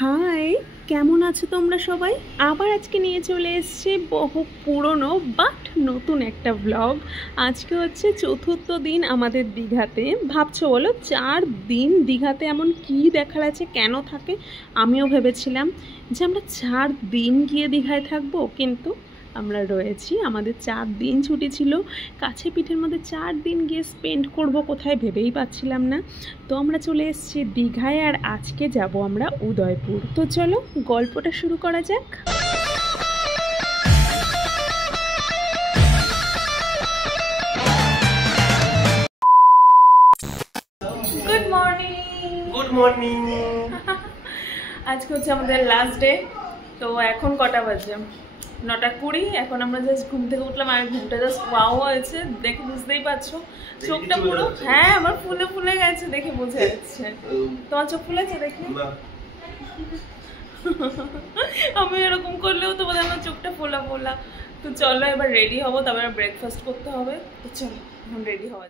High, কেমন আছো তোমরা সবাই? আবার আজকে নিয়ে চলে এসেছি বহু পুরনো বাট নতুন একটা ব্লগ। আজকে হচ্ছে চতুর্থ দিন আমাদের দীঘাতে। ভাবছো বলো, 4 দিন দীঘাতে এমন কি দেখার আছে, কেন থাকে? আমিও ভেবেছিলাম যে আমরা 4 দিন গিয়ে দীঘায় থাকবো, কিন্তু আমরা রয়েছি, আমাদের 4 দিন ছুটি ছিল। কাছে পিঠের মধ্যে 4 দিন গিয়ে স্পেন্ড করব কোথায় ভেবেই পাচ্ছিলাম না। তো আমরা চলে এসেছি দীঘায়, আর আজকে যাব আমরা উদয়পুর। তো চলো গল্পটা শুরু করা যাক। Good morning. Good morning. আজকে হচ্ছে আমাদের লাস্ট ডে। তো এখন কটা বাজে? 9:20। এখন আমরা জাস্ট ঘুম থেকে উঠলাম, আর ঘুমটা জাস্ট ওয়াও হয়েছে, দেখে বুঝতেই পারছো। চোখটা পুরো, হ্যাঁ আমার ফুলে ফুলে গেছে, দেখে বোঝা যাচ্ছে। তোমার চোখ ফুলেছে দেখি? আমি এরকম করলেও তো বোধহয় আমার চোখটা ফোলা ফোলা। তো চলো এবার রেডি হবো, তারপরে ব্রেকফাস্ট করতে হবে। তো চলো এখন রেডি হওয়া।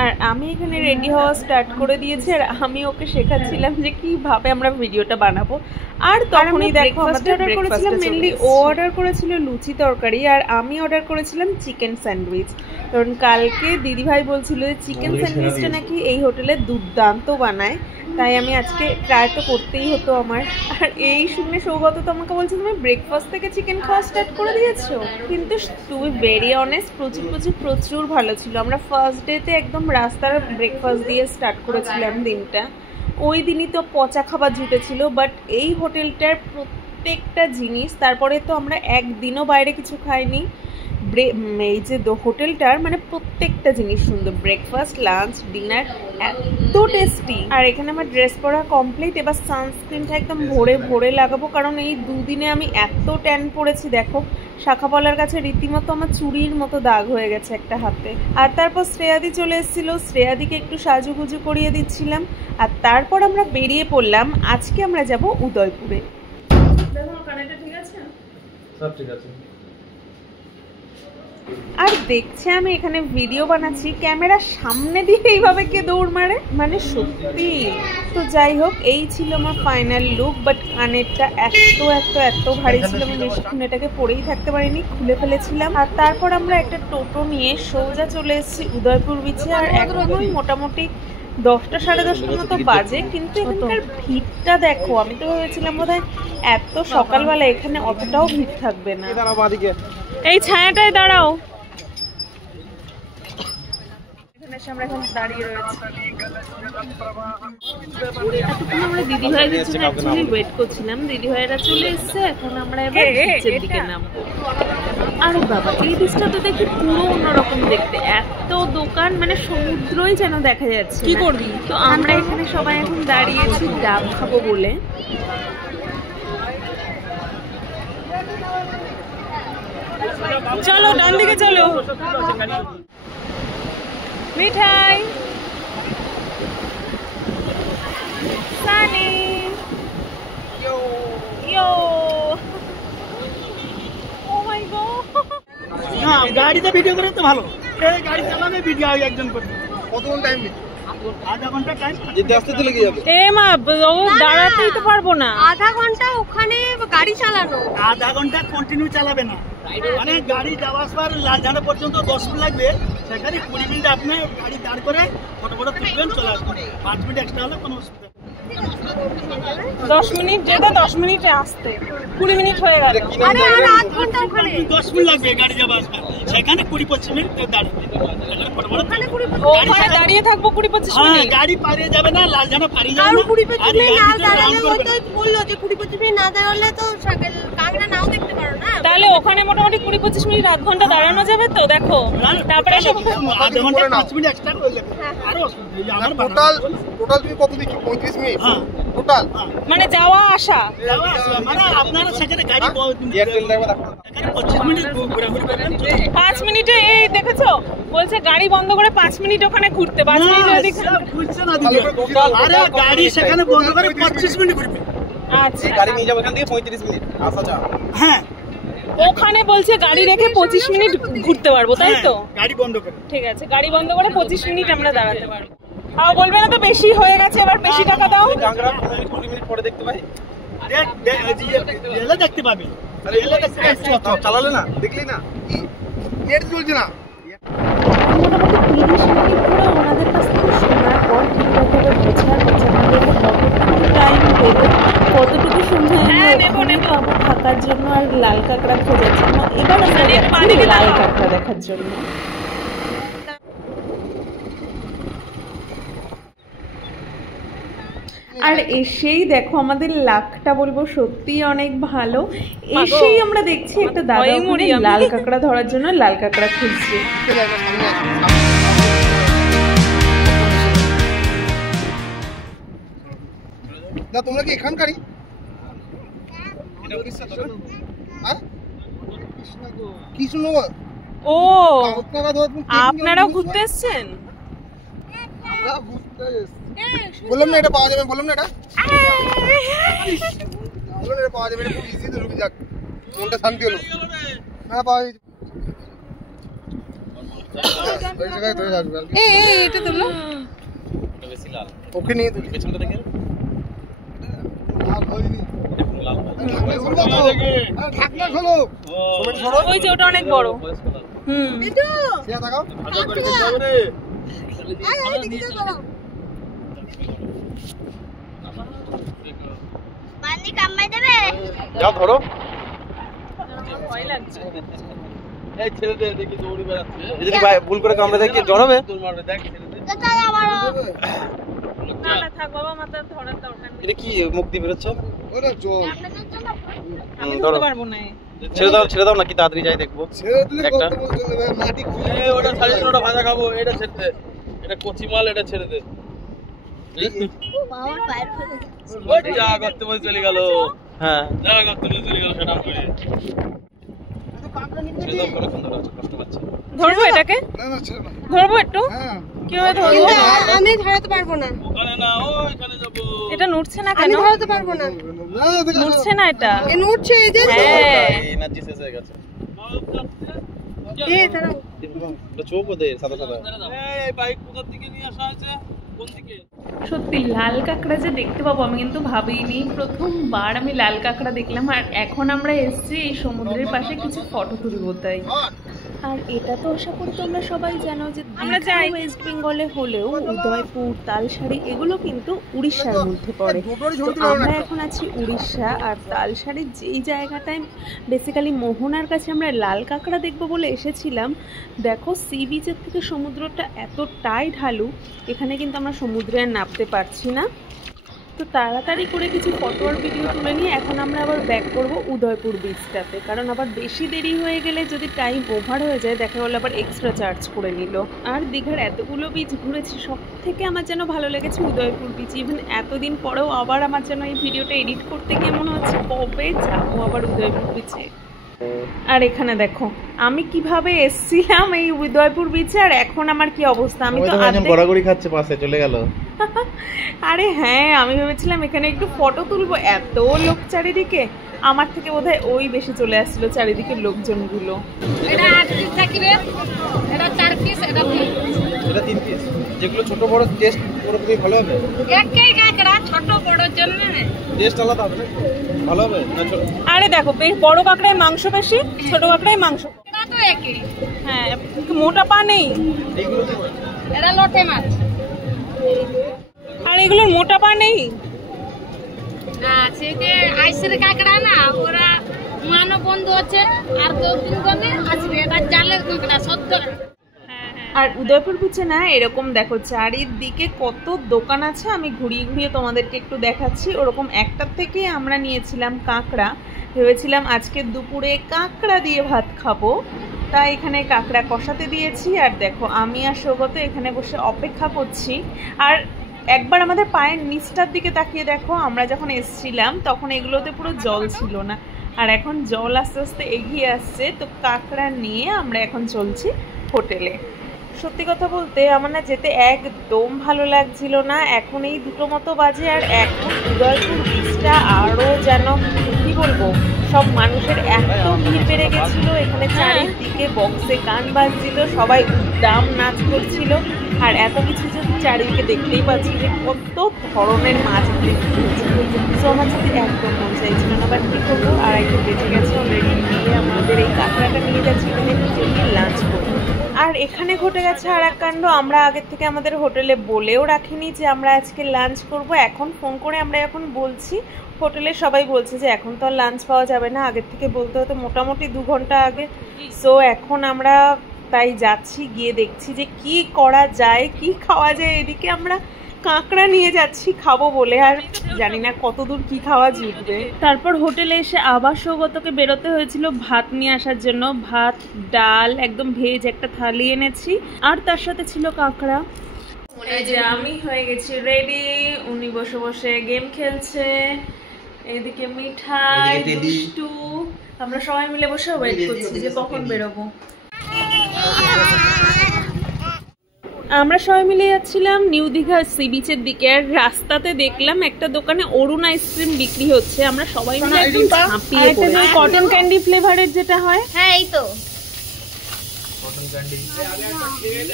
আর আমি এখানে রেডি হওয়া স্টার্ট করে দিয়েছি, আর আমি ওকে শেখাচ্ছিলাম যে কিভাবে আমরা ভিডিওটা বানাবো। আর তখনই দেখো আমাদের অর্ডার করেছিলাম, মেনলি ও অর্ডার করেছিল লুচি তরকারি, আর আমি অর্ডার করেছিলাম চিকেন স্যান্ডউইচ। কারণ কালকে দিদিভাই বলছিল যে চিকেন স্যান্ডউইচটা নাকি এই হোটেলে দুর্দান্ত বানায়, তাই আমি আজকে ট্রাই তো করতেই হতো আমার। আর এই শুনে সৌগত তো আমাকে বলছে তুমি ব্রেকফাস্ট থেকে চিকেন খাওয়া স্টার্ট করে দিয়েছো। কিন্তু তুই ভেরি অনেস্ট, প্রচুর ভালো ছিল। আমরা ফার্স্ট ডেতে একদম রাস্তার ব্রেকফাস্ট দিয়ে স্টার্ট করেছিলাম দিনটা। ওই দিনই তো পচা খাবার জুটেছিল, বাট এই হোটেলটার প্রত্যেকটা জিনিস, তারপরে তো আমরা একদিনও বাইরে কিছু খাইনি। এই যে হোটেলটার মানে প্রত্যেকটা জিনিস সুন্দর, ব্রেকফাস্ট, লাঞ্চ, ডিনার এত টেস্টি। আর এখানে আমার ড্রেস পরা কমপ্লিট। এবার সানস্ক্রিনটা একদম ভোরে ভোরে লাগাবো, কারণ এই দুদিনে আমি এত ট্যান পড়েছি। দেখো শাখাপলার কাছে রীতিমতো আমার চুরির মতো দাগ হয়ে গেছে একটা হাতে। আর তারপর শ্রেয়াদি চলে এসেছিল, শ্রেয়াদিকে একটু সাজুগুজু করিয়ে দিচ্ছিলাম। আর তারপর আমরা বেরিয়ে পড়লাম। আজকে আমরা যাব উদয়পুরে। দেখো কানেরটা ঠিক আছে? সব ঠিক আছে। আর দেখছে আমি এখানে ভিডিও বানাচ্ছি, ক্যামেরার সামনে দিয়ে এইভাবে কে দৌড় মারে, মানে সত্যি। তো যাই হোক, এই ছিল আমার ফাইনাল লুক। বাট কানেরটা এত ভারী ছিল, আমি বেশিক্ষণ এটাকে পরেই থাকতে পারিনি, খুলে ফেলেছিলাম। আর তারপর আমরা একটা টোটো নিয়ে সোজা চলে এসেছি উদয়পুর বিচে। আর এখনই মোটামুটি 10টা সাড়ে 10টার মতো বাজে, কিন্তু এখানকার ভিড়টা দেখো। আমি তো ভেবেছিলাম বোধহয় এত সকালবেলা এখানে অতটাও ভিড় থাকবে না। এই ছায়াটায় দাঁড়াও। আমরা এখন দাঁড়িয়ে রয়েছি, আমরা দিদিভাইদের জন্য অ্যাকচুয়ালি ওয়েট করছিলাম। দিদিভাইরা চলে এসছে, এখন আমরা এবার নিচের দিকে নামবো। আরে বাবা, এই ডিশটা তো দেখি পুরো অন্যরকম দেখতে, এত দোকান, মানে সমুদ্রই যেন দেখা যাচ্ছে। কি করবি? তো আমরা এখানে সবাই এখন দাঁড়িয়েছি ডাব খাবো বলে। চলো ডান দিকে চলো। মিঠাই, সানি, ইয়ো, ও মাই গড। না, গাড়িতে ভিডিও করে তো ভালো। এই গাড়ি চালাবে, ভিডিও একজন করবে। কতক্ষণ টাইম নিচ্ছে? আধা ঘন্টা টাইম। যেতে আসতে তো লেগে যাবে। এ মা, ও দাঁড়াতেই তো পারবো না। আধা ঘন্টা ওখানে গাড়ি চালানো, আধা ঘন্টা কন্টিনিউ চালাবে না, মানে গাড়ি যাওয়া আসার লালঝাড়া পর্যন্ত 10 মিনিট লাগবে। সেখানে 20 মিনিট আপনি গাড়ি দাঁড় করে ফটো তুলবেন, চলে আসবেন। 5 মিনিট এক্সট্রা হলে কোনো অসুবিধা। 10 মিনিট যেতে, 10 মিনিটে আসতে 20 মিনিট হয়ে গেল। আরে আর আধ ঘন্টা ওখানে 10 মিনিট লাগবে গাড়ি যাওয়া আসবে। সেখানে 20-25 মিনিট দাঁড়াবে। ওখানে দাঁড়িয়ে থাকবো 20-25 মিনিট। গাড়ি পারিয়ে যাবে না, লালঝাড়া পারিয়ে যাবে আর না। 20-25 মিনিট না দাঁড়ালে হয়তো বললো যে 20-25 মিনিট না দাঁড়ালে তো কাঁকড়া নাও দেখতে পারো না। তাহলে ওখানে মোটামুটি 20-25 মিনিট, আধ ঘন্টা দাঁড়ানো যাবে তো। দেখো তারপরে আধা ঘন্টা 5 মিনিট এক্সট্রা হয়ে যাবে। আরো অসুবিধা। আমার টোটাল তুমি কত দিচ্ছ? 35 মিনিট টোটাল, মানে যাওয়া আসা। মানে আপনারা সেখানে গাড়ি 25 মিনিট ঘোরাঘুরি করবেন। 5 মিনিটে, এই দেখেছো বলছে গাড়ি বন্ধ করে 5 মিনিট ওখানে ঘুরতে। 5 মিনিট ওদিকে বুঝছে না দিদি। আরে গাড়ি সেখানে বন্ধ করে 25 মিনিট ঘুরবে। আচ্ছা, গাড়ি নিয়ে যাবো এখান থেকে 35 মিনিট আসা যাওয়া। হ্যাঁ, ওখানে বলছে গাড়ি রেখে 25 মিনিট ঘুরতে পারবো, তাই তো? গাড়ি বন্ধ করে। ঠিক আছে, গাড়ি বন্ধ করে 25 মিনিট আমরা দাঁড়াতে পারবো। আর বলবে না তো বেশি হয়ে গেছে, এবার বেশি টাকা দাও। কাঁকড়া 20 মিনিট পরে দেখতে পাই। এলে দেখতে পাবে। চালালে না, দেখলি না কি নেট চলছে না। মোটামুটি 30 মিনিট ধরে ওনাদের কাছ থেকে শোনার পর ঠিকঠাকভাবে বোঝার হচ্ছে আমাদের কতটুকু টাইম দেবে, কতটুকু সময় পাবো থাকার জন্য আর লাল কাঁকড়া খোঁজার জন্য। এবার আমরা লাল কাঁকড়া দেখার জন্য। আর এসেই দেখো আমাদের লাকটা বলবো সত্যি অনেক ভালো। এসেই আমরা দেখছি একটা দাদা লাল কাঁকড়া ধরার জন্য লাল কাঁকড়া খুঁজছে। না তোমরা কি এখানকারই? কৃষ্ণনগর। ও আপনারাও ঘুরতে এসছেন? বললাম না এটা পাওয়া যাবে, বললাম না এটা পাওয়া যাবে, এটা খুব ইজি তো রুবি, যাক মনটা শান্তি হলো। না পাওয়া যাবে ওই জায়গায় ধরে রাখবে। এটা তুলো ওকে নিয়ে তুলি পেছনটা দেখে ঢাকনা খোলো। ওই যে ওটা অনেক বড়। যাও ধরো। ভুল করে কামড়ে দেখি জড়াবে। এটা কি মুখ দিয়ে বেরোচ্ছে? ছেড়ে দাও, ছেড়ে দাও নাকি তাড়াতাড়ি যাই দেখবো। ওটা ছাড়িয়ে ওটা ভাজা খাবো। এটা ছেড়ে দে, এটা কচি মাল, এটা ছেড়ে দে। যা করতে বলে চলে গেল। হ্যাঁ যা করতে বলে চলে গেল সেটা করে। ধরবো এটাকে, ধরবো একটু কিভাবে ধরবো? আমি ধরাতে পারবো না। ওখানে না, ওইখানে যাব। এটা নড়ছে না কেন? আমি ধরাতে পারবো না। নড়ছে না এটা? এ নড়ছে এই যে। হ্যাঁ এনার্জি শেষ হয়ে গেছে। এই দাঁড়াও। এটা চোখ ওদের সাদা সাদা। এই বাইক কোথা থেকে নিয়ে আসা হয়েছে? কোন দিকে? সত্যি লাল কাঁকড়া যে দেখতে পাবো আমি কিন্তু ভাবিনি। প্রথমবার আমি লাল কাঁকড়া দেখলাম। আর এখন আমরা এসেছি এই সমুদ্রের পাশে কিছু ফটো তুলবো তাই। আর এটা তো আশা করি তোমরা সবাই জানো যে আমরা যাই ওয়েস্ট বেঙ্গলে হলেও উদয়পুর, তালসারি এগুলো কিন্তু উড়িষ্যার মধ্যে পড়ে। তো আমরা এখন আছি উড়িষ্যা। আর তালসারির যেই জায়গাটায় বেসিক্যালি মোহনার কাছে আমরা লাল কাঁকড়া দেখবো বলে এসেছিলাম, দেখো সি বিচের থেকে সমুদ্রটা এতটাই ঢালু, এখানে কিন্তু আমরা সমুদ্রে আর নামতে পারছি না। তো তাড়াতাড়ি করে কিছু ফটো আর ভিডিও তুলে নিয়ে এখন আমরা আবার ব্যাক করবো উদয়পুর বিচটাতে, কারণ আবার বেশি দেরি হয়ে গেলে যদি টাইম ওভার হয়ে যায় দেখা গেলো আবার এক্সট্রা চার্জ করে নিল। আর দীঘার এতগুলো বিচ ঘুরেছি, সব থেকে আমার যেন ভালো লেগেছে উদয়পুর বিচ। ইভেন এতদিন পরেও আবার আমার যেন এই ভিডিওটা এডিট করতে গিয়ে মনে হচ্ছে কবে যাবো আবার উদয়পুর বিচে। আর এখানে দেখো আমি কিভাবে এসছিলাম এই উদয়পুর বিচে আর এখন আমার কি অবস্থা। আমি তো গড়াগড়ি খাচ্ছে পাশে চলে গেল। আরে হ্যাঁ আমি ভেবেছিলাম এখানে একটু ফটো তুলবো, এত লোক চারিদিকে। আমার থেকে বোধহয় ওই বেশি চলে আসছিল চারিদিকে লোকজনগুলো। এটা 8 পিস থাকবে, এটা 4 পিস, এটা 3 পিস। যেগুলো ছোট বড় টেস্ট পুরো খুবই ভালো হবে। একই কাঁকড়া ছোট বড়র জন্য টেস্ট আলাদা হবে না? ভালো হবে না ছোট? আরে দেখো বড় কাঁকড়ায় মাংস বেশি, ছোট কাঁকড়ায় মাংস। এটা তো একই। হ্যাঁ মোটা পা নেই। এইগুলো কি? এটা লটে মাছ। আর এগুলোর মোটা পা নেই। আছে যে আইসের কাঁকড়া না, ওরা মানব বন্ধু আছে আর 2-3 জনে আসবে। এটা জালের কাঁকড়া সত্য। আর উদয়পুর বিচে না এরকম দেখো চারিদিকে কত দোকান আছে, আমি ঘুরিয়ে ঘুরিয়ে তোমাদেরকে একটু দেখাচ্ছি। ওরকম একটার থেকে আমরা নিয়েছিলাম কাঁকড়া, ভেবেছিলাম আজকে দুপুরে কাঁকড়া দিয়ে ভাত খাবো, তাই এখানে কাঁকড়া কষাতে দিয়েছি। আর দেখো আমি আর সৌগত এখানে বসে অপেক্ষা করছি। আর একবার আমাদের পায়ের নিচটার দিকে তাকিয়ে দেখো, আমরা যখন এসছিলাম তখন এগুলোতে পুরো জল ছিল না, আর এখন জল আস্তে আস্তে এগিয়ে আসছে। তো কাঁকড়া নিয়ে আমরা এখন চলছি হোটেলে। সত্যি কথা বলতে আমার না যেতে একদম ভালো লাগছিল না। এখন এই 2টো মতো বাজে আর এখন উদয়পুর বিচটা আরও যেন কি বলবো, সব মানুষের এত ভিড় বেড়ে গেছিলো। এখানে চারিদিকে বক্সে গান বাজছিল, সবাই উদ্দাম নাচ করছিল। আর এত কিছু যে চারিদিকে দেখতেই পাচ্ছি যে কত ধরনের মাছ বিক্রি হচ্ছে। সো আমার সাথে একদম মন চাইছিল না, বাট কী করবো, আর একটু বেঁচে গেছে অলরেডি। নিয়ে আমাদের এই কাঁকড়াটা নিয়ে যাচ্ছি এখানে জমিয়ে লাঞ্চ করবো। আর এখানে ঘটে গেছে আর এক কাণ্ড, আমরা আগের থেকে আমাদের হোটেলে বলেও রাখিনি যে আমরা আজকে লাঞ্চ করব। এখন ফোন করে আমরা এখন বলছি, হোটেলে সবাই বলছে যে এখন তো আর লাঞ্চ পাওয়া যাবে না, আগের থেকে বলতে হতো মোটামুটি 2 ঘন্টা আগে। সো এখন আমরা তাই যাচ্ছি, গিয়ে দেখছি যে কি করা যায়, কি খাওয়া যায়। এদিকে আমরা কাঁকড়া নিয়ে যাচ্ছি খাবো বলে, আর জানি না কত দূর কি খাওয়া জুটবে। তারপর হোটেলে এসে আবার সৌগতকে বেরোতে হয়েছিল ভাত নিয়ে আসার জন্য। ভাত, ডাল, একদম ভেজ একটা থালি এনেছি, আর তার সাথে ছিল কাঁকড়া। এই যে আমি হয়ে গেছি রেডি, উনি বসে বসে গেম খেলছে, এদিকে মিঠাই, দুষ্টু, আমরা সবাই মিলে বসে ওয়েট করছি যে কখন বেরোবো। আমরা সবাই মিলে যাচ্ছিলাম নিউ দীঘা সি বিচের দিকে, আর রাস্তাতে দেখলাম একটা দোকানে অরুণ আইসক্রিম বিক্রি হচ্ছে। আমরা সবাই মিলে একদম ঝাঁপিয়ে পড়েছি। কটন ক্যান্ডি ফ্লেভারের যেটা হয়, হ্যাঁ এই তো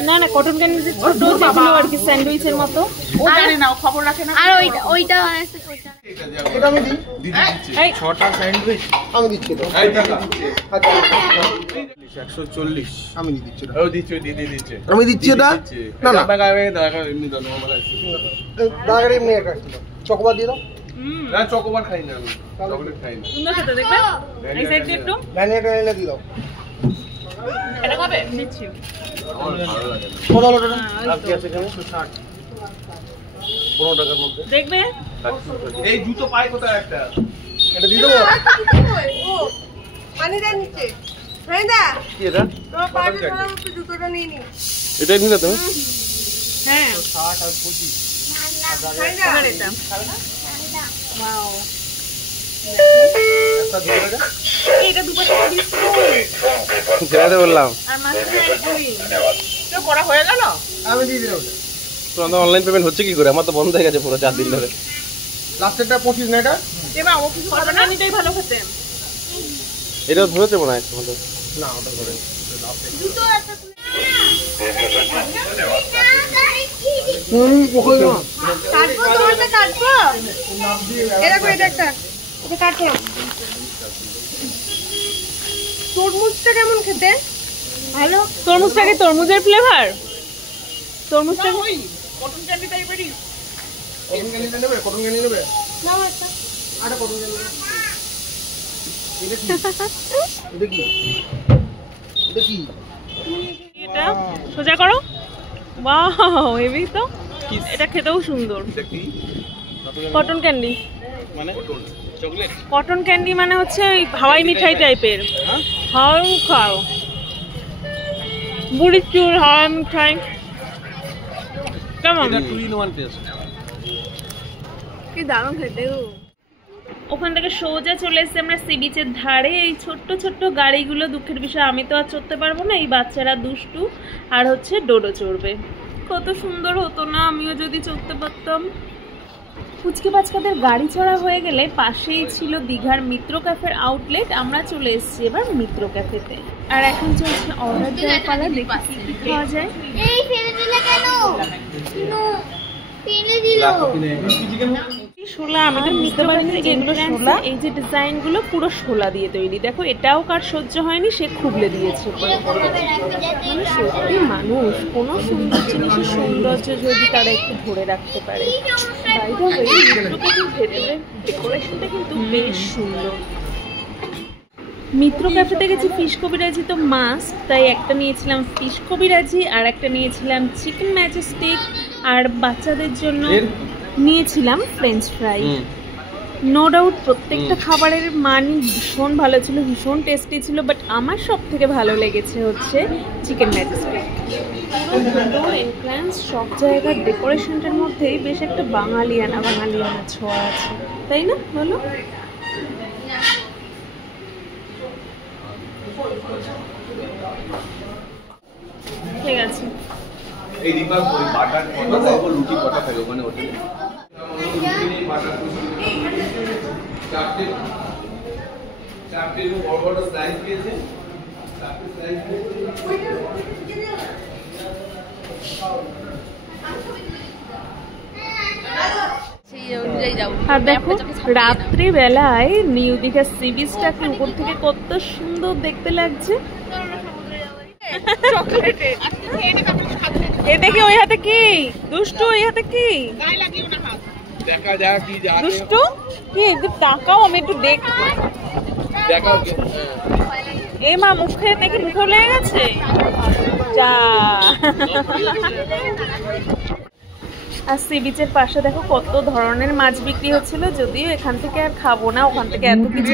না না কটন ক্যান্ডি যে ছোট যেগুলো আর কি স্যান্ডউইচের মতো, ওটা নাও, খবর রাখে না। আর ওইটা এটা আমি দিই, দিদি দিচ্ছি 6টা স্যান্ডউইচ আমি দিচ্ছি তো। আচ্ছা 140 আমি দিচ্ছি না। ও দিচ্ছি, দিদি দিচ্ছে, আমি দিচ্ছি এটা না না টাকা আমি টাকা এমনি দাও নরমাল আছে। দাগারে এমনি একটা ছিল চকোবার দিয়ে দাও। না চকোবার খাই না আমি, চকোলেট খাই না। সুন্দর খেতে দেখবে, এই সাইডে একটু ভ্যানিলা এনে দিয়ে দাও। এটা খাবে নিচ্ছি। আমার ভালো লাগে না। কত হলো এটা? আর কি আছে এখানে? 60 15 টাকার মধ্যে দেখবে। এই জুতো পাই কোথায় একটা? এটা দিয়ে দেবো। ও পানি দেন নিচে হ্যাঁ দা কি এটা? তো পানি ধরার মতো জুতোটা নিয়ে নি এটাই নিলে তুমি? হ্যাঁ 60 আর 25 এবার এটা ওয়াও, একটা দিয়ে দাও। এটা দুপাশে বিস্কুট ছেড়ে বললাম আর মাঝখানে একদমই তো করা হয়ে গেল। আমি দিয়ে দিলাম ওটা। তোমাদের অনলাইন পেমেন্ট হচ্ছে কি করে? আমার তো বন্ধ হয়ে গেছে পুরো 4 দিন ধরে। লাস্টেরটা 25 না এটা? এবার ও কিছু খাবে না, এটাই ভালো খেতে। এটা ধরেছে মনে হয় তোমাদের। না ওটা করে জুতো একটা ওখানে না কাটবো তোমারটা কাটবো এরকম এটা একটা এটা কাটলাম। তরমুজটা কেমন খেতে? ভালো। তরমুজটাকে তরমুজের ফ্লেভার, তরমুজটা কটন ক্যান্ডি নেবে? কটন ক্যান্ডি নেবে? নাও একটা আরে কটন ক্যান্ডি এটা কি? এটা কি? এটা কি? এটা সোজা করো। ওয়াও হেভি তো, এটা খেতেও সুন্দর। এটা কি? কটন ক্যান্ডি, মানে চকলেট? কটন ক্যান্ডি মানে হচ্ছে ওই হাওয়াই মিঠাই টাইপের। হাওয়াই খাও, বুড়ির চুল, হাওয়াই মিঠাই কেমন? এটা 2 in 1 টেস্ট। কি দারুণ খেতে গো। ওখান থেকে সোজা চলে এসেছি আমরা সি বিচের ধারে। এই ছোট্ট ছোট্ট গাড়িগুলো, দুঃখের বিষয় আমি তো আর চড়তে পারবো না, এই বাচ্চারা দুষ্টু আর হচ্ছে ডোডো চড়বে। কত সুন্দর হতো না আমিও যদি চড়তে পারতাম। পুচকে বাচ্চাদের গাড়ি চড়া হয়ে গেলে পাশেই ছিল দীঘার মিত্র ক্যাফের আউটলেট। আমরা চলে এসেছি এবার মিত্র ক্যাফেতে, আর এখন চলছে অর্ডার দেওয়ার পালা, দেখি কি খাওয়া যায়। এই ফেলে দিলে কেন? ফেলে দিল। শোলা, আমি তো বুঝতে পারিনি যে এগুলো শোলা। এই যে ডিজাইনগুলো পুরো শোলা দিয়ে তৈরি। দেখো এটাও কার সহ্য হয়নি, সে খুবলে দিয়েছে। মানে সত্যি মানুষ কোনো সুন্দর জিনিসের সৌন্দর্য যদি তারা একটু ধরে রাখতে পারে। ডেকোরেশনটা কিন্তু বেশ সুন্দর। মিত্র ক্যাফেতে গেছি ফিশ কবিরাজি তো মাস্ট, তাই একটা নিয়েছিলাম ফিশ কবিরাজি আর একটা নিয়েছিলাম চিকেন ম্যাজেস্টিক, আর বাচ্চাদের জন্য নিয়েছিলাম ফ্রেঞ্চ ফ্রাই। নো ডাউট প্রত্যেকটা খাবারের মানই ভীষণ ভালো ছিল, ভীষণ টেস্টি ছিল, বাট আমার সব থেকে ভালো লেগেছে হচ্ছে চিকেন ম্যাজেস্টিক। এনট্রান্স সব জায়গার ডেকোরেশনটার মধ্যেই বেশ একটা বাঙালিয়ানা ছোঁয়া আছে, তাই না বলো? ঠিক আছে। এই দীপার ওই বাটার কত খাবো, রুটি কত খাবো ওখানে হোটেলে? চারটে বড় বড় স্লাইস দিয়েছে, চারটে স্লাইস দিয়েছে। আর দেখো রাত্রিবেলায় নিউ দীঘা সি বিচটাকে উপর থেকে কত সুন্দর দেখতে লাগছে। এ দেখি ওই হাতে কি দুষ্টু, ওই হাতে কি দেখা যাক কি যাবে দুষ্টু কি একটু তাকাও, আমি একটু দেখ দেখাও। এ মা মুখে দেখি মুখে লেগে গেছে যা। আর সি বিচের পাশে দেখো কত ধরনের মাছ বিক্রি হচ্ছিল, যদিও এখান থেকে আর খাবো না, ওখান থেকে এত কিছু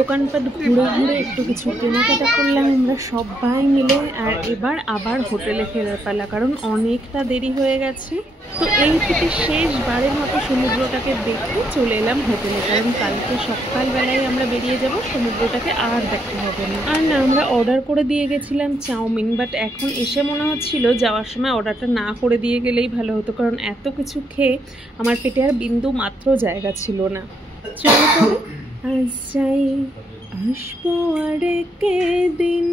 দোকানপাট ঘুরে ঘুরে একটু কিছু কেনাকাটা করলাম আমরা সবাই মিলে। আর এবার আবার হোটেলে ফেরার পালা, কারণ অনেকটা দেরি হয়ে গেছে। তো এই থেকে শেষবারের মতো সমুদ্রটাকে দেখে চলে এলাম হোটেলে, কারণ কালকে সকালবেলায় আমরা বেরিয়ে যাব, সমুদ্রটাকে আর দেখা হবে না। আর না, আমরা অর্ডার করে দিয়ে গেছিলাম চাউমিন, বাট এখন এসে মনে হচ্ছিল যাওয়ার সময় অর্ডারটা না করে দিয়ে গেলেই ভালো হতো, কারণ এত কিছু খেয়ে আমার পেটে আর বিন্দু মাত্র জায়গা ছিল না। চলো আজ যাই, আসবো আর দিন।